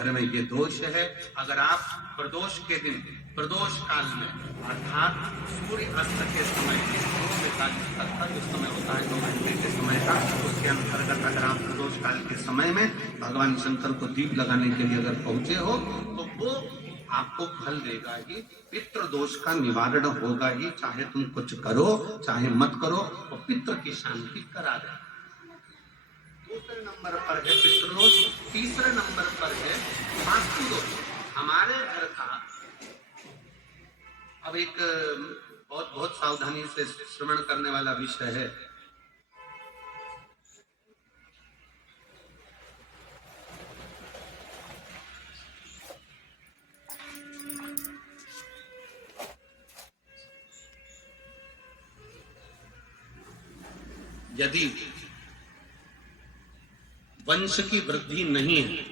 घर में ये दोष है। अगर आप प्रदोष के दिन, प्रदोष काल में अर्थात सूर्य अस्त के समय जो समय होता है 2 घंटे के समय का, उसके अंतर्गत अगर आप प्रदोष काल के समय में भगवान शंकर को दीप लगाने के लिए अगर पहुंचे हो तो वो आपको फल देगा ही, पितृ दोष का निवारण होगा ही। चाहे तुम कुछ करो चाहे मत करो, और पितृ की शांति करा दे। दूसरे नंबर पर है पितृदोष, तीसरे नंबर पर है वास्तु दोष। हमारे घर का अब एक बहुत सावधानी से श्रवण करने वाला विषय है। यदि वंश की वृद्धि नहीं है,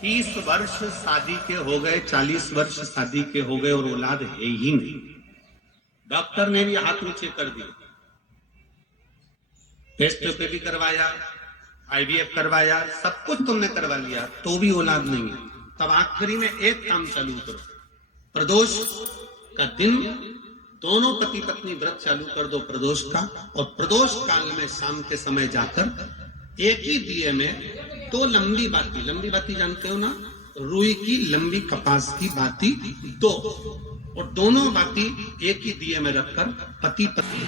30 वर्ष शादी के हो गए, 40 वर्ष शादी के हो गए और औलाद है ही नहीं, डॉक्टर ने भी हाथ नीचे कर दिए, टेस्ट पे भी करवाया, IVF करवाया, सब कुछ तुमने करवा लिया, तो भी औलाद नहीं है, तब आखिरी में एक काम चालू करो, प्रदोष का दिन दोनों पति पत्नी व्रत चालू कर दो प्रदोष का, और प्रदोष काल में शाम के समय जाकर एक ही दिए में 2 लंबी बाती जानते हो ना, रुई की लंबी कपास की बाती 2, और दोनों बाती एक ही दिए में रखकर पति पत्नी,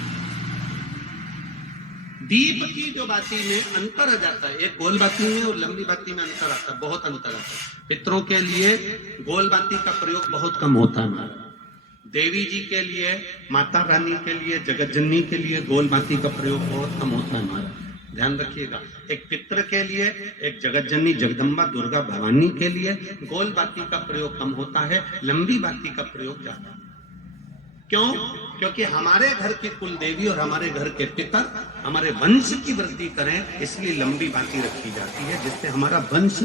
दीप की जो बाती में अंतर आ जाता है, एक गोल बाती में और लंबी बाती में अंतर आता है, बहुत अंतर आता है। पितरों के लिए गोल बाती का प्रयोग बहुत कम होता है, देवी जी के लिए, माता रानी के लिए, जगत जननी के लिए गोल बाती का प्रयोग बहुत कम होता है हमारा, ध्यान रखिएगा। एक पितृ के लिए, एक जगत जननी जगदम्बा दुर्गा भवानी के लिए गोल बाती का प्रयोग कम होता है, लंबी बाती का प्रयोग ज्यादा। क्यों? क्योंकि हमारे घर की कुल देवी और हमारे घर के पितर हमारे वंश की वृद्धि करें, इसलिए लंबी बाती रखी जाती है, जिससे हमारा वंश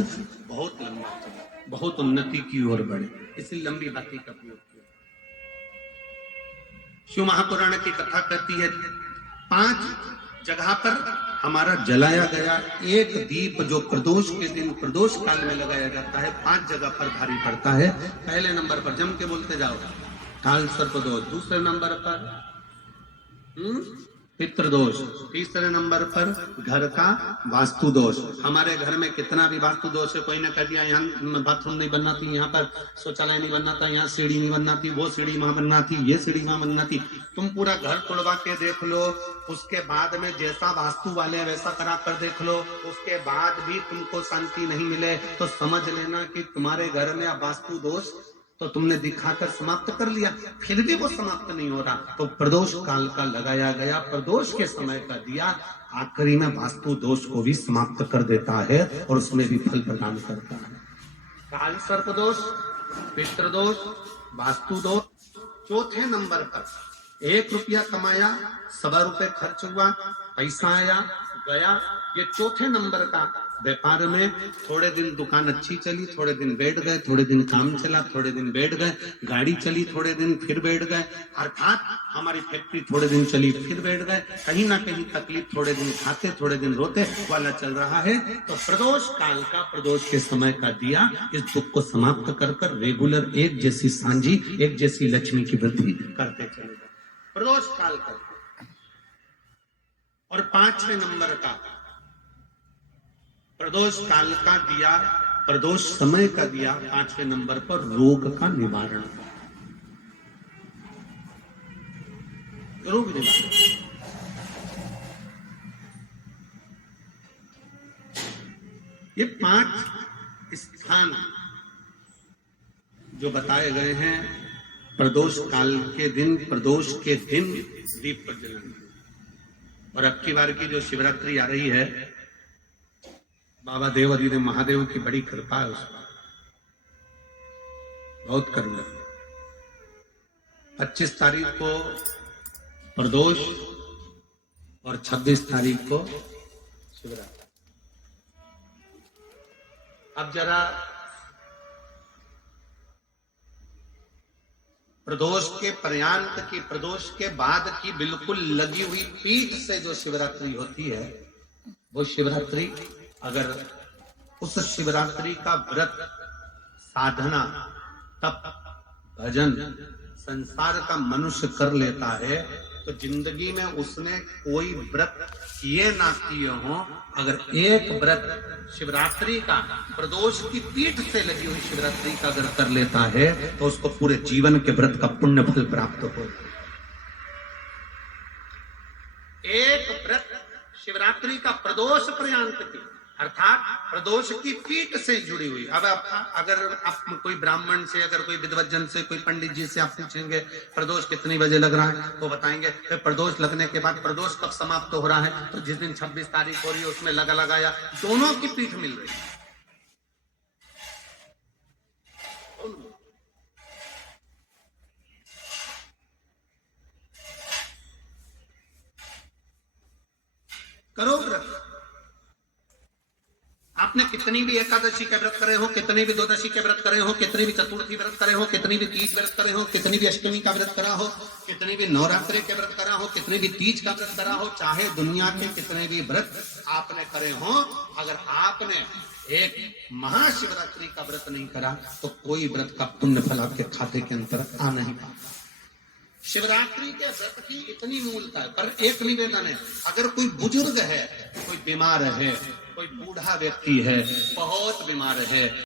बहुत लंबा चले, बहुत उन्नति की ओर बढ़े, इसलिए लंबी बाती का प्रयोग। शिव महापुराण की कथा कहती है 5 जगह पर हमारा जलाया गया एक दीप जो प्रदोष के दिन प्रदोष काल में लगाया जाता है, 5 जगह पर भारी पड़ता है। पहले नंबर पर जम के बोलते जाओ, काल सर्पदोष। दूसरे नंबर पर पितृदोष। तीसरे नंबर पर घर का वास्तु दोष। हमारे घर में कितना भी वास्तु दोष है, कोई ना कह दिया यहाँ बाथरूम नहीं बनना थी, यहाँ पर शौचालय नहीं बनना था, यहाँ सीढ़ी नहीं बनना थी, वो सीढ़ी वहां बनना थी, ये सीढ़ी वहां बनना थी। तुम पूरा घर तोड़वा के देख लो, उसके बाद में जैसा वास्तु वाले वैसा करा कर देख लो, उसके बाद भी तुमको शांति नहीं मिले तो समझ लेना कि तुम्हारे घर में वास्तु दोष तो तुमने दिखाकर समाप्त कर लिया, फिर भी वो समाप्त नहीं हो रहा, तो प्रदोष काल का लगाया गया प्रदोष के समय का दिया आखिरी में वास्तु दोष को भी समाप्त कर देता है और उसमें भी फल प्रदान करता है। काल सर्प दोष, पितृदोष, वास्तु दोष। चौथे नंबर पर 1 रुपया कमाया, 1.25 रुपए खर्च हुआ, पैसा आया गया, ये चौथे नंबर का व्यापार में थोड़े दिन दुकान अच्छी चली, थोड़े दिन बैठ गए, थोड़े दिन काम चला, थोड़े दिन बैठ गए, गाड़ी चली, थोड़े दिन फिर बैठ गए, अर्थात हमारी फैक्ट्री थोड़े दिन चली फिर बैठ गए, कहीं ना कहीं तकलीफ, थोड़े दिन खाते थोड़े दिन रोते वाला चल रहा है। तो प्रदोष काल का, प्रदोष के समय का दिया इस दुख को समाप्त कर कर रेगुलर एक जैसी सांझी, एक जैसी लक्ष्मी की वृद्धि करते चले जाए, प्रदोष काल का। और 5वें नंबर का प्रदोष काल का दिया, प्रदोष समय का दिया 5वें नंबर पर रोग का निवारण, रोग निवारण। ये 5 स्थान जो बताए गए हैं प्रदोष काल के दिन, प्रदोष के दिन दीप प्रज्वलन। और अब की बार की जो शिवरात्रि आ रही है, बाबा देवदी ने महादेव की बड़ी कृपा है, उस पर बहुत करुणा। 25 तारीख को प्रदोष और 26 तारीख को शिवरात्रि। अब जरा प्रदोष के पर्यांत की, प्रदोष के बाद की बिल्कुल लगी हुई पीठ से जो शिवरात्रि होती है, वो शिवरात्रि अगर उस शिवरात्रि का व्रत, साधना, तप, भजन संसार का मनुष्य कर लेता है तो जिंदगी में उसने कोई व्रत किए ना किए हो, अगर एक व्रत शिवरात्रि का, प्रदोष की पीठ से लगी हुई शिवरात्रि का अगर कर लेता है तो उसको पूरे जीवन के व्रत का पुण्य फल प्राप्त हो। एक व्रत शिवरात्रि का प्रदोष पर्यंत की, अर्थात प्रदोष की पीठ से जुड़ी हुई। अब अगर आप कोई ब्राह्मण से, अगर कोई विद्वज्जन से, कोई पंडित जी से आप पूछेंगे प्रदोष कितनी बजे लग रहा है, तो बताएंगे फिर प्रदोष लगने के बाद प्रदोष कब समाप्त हो रहा है, तो जिस दिन 26 तारीख हो रही है उसमें लगाया, दोनों की पीठ मिल रही है। करो व्रत। आपने कितनी भी एकादशी के व्रत करे हो, कितनी भी द्वादशी के व्रत करे हो, कितनी भी चतुर्थी व्रत करे हो, कितनी भी तीज व्रत करे हो, कितनी भी अष्टमी का व्रत करा हो, कितनी भी नवरात्रि के व्रत करा हो, कितनी भी तीज का व्रत करा हो, चाहे दुनिया के कितने भी व्रत आपने करे हो, अगर आपने एक महाशिवरात्रि का व्रत नहीं करा तो कोई व्रत का पुण्य फल आपके खाते के अंदर आ नहीं पाता। शिवरात्रि के व्रत की इतनी मूलता है। पर एक निवेदन है, अगर कोई बुजुर्ग है, कोई बीमार है, कोई बूढ़ा व्यक्ति है, बहुत बीमार है,